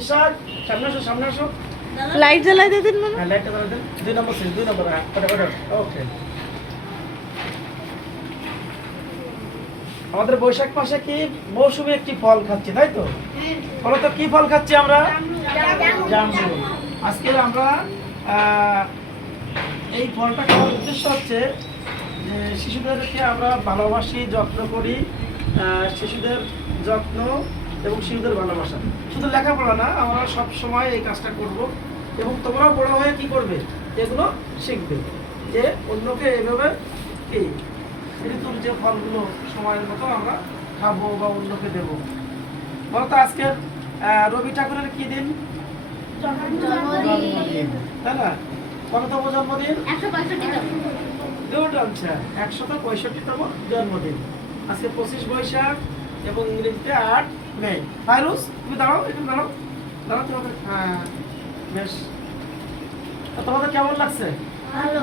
ইশাক সামনে আসো সামনে আসো। লাইট জ্বালাই দিয়ে দিন মামা। হ্যাঁ লাইটটা জ্বালাই দেন। 2 নম্বর সিট 2 নম্বর। হ্যাঁ ওটা ওকে। আমাদের বৈশাখ মাসে কি মৌসুমী একটি ফল খাচ্ছি তাই তো? ফলে তো কি ফল খাচ্ছি আমরা? জামরুল। আজকে আমরা এই ফলটা খাওয়ার উদ্দেশ্য হচ্ছে যে শিশুদেরকে আমরা ভালোবাসি, যত্ন করি। শিশুদের যত্ন এবং শিশুদের ভালোবাসা শুধু লেখাপড়া না, আমরা সব সময় এই কাজটা করব এবং তোমরাও বড় হয়ে কি করবে এগুলো শিখবে যে অন্যকে এইভাবে কি ঋতুর যে ফলগুলো সময়ের মতো আমরা খাবো বা অন্যকে দেবো। বলতো আজকের রবি ঠাকুরের কি দিন? জন্মদিন, তাই না? কততম জন্মদিন? 165তম জন্মদিন। আজকে 25 বৈশাখ এবং ইংরেজিতে 8 মে। ফাইরুজ তুমি দাঁড়াও, একটু দাঁড়াও দাঁড়াও তোমাদের। হ্যাঁ বেশ, তোমাদের কেমন লাগছে? ভালো।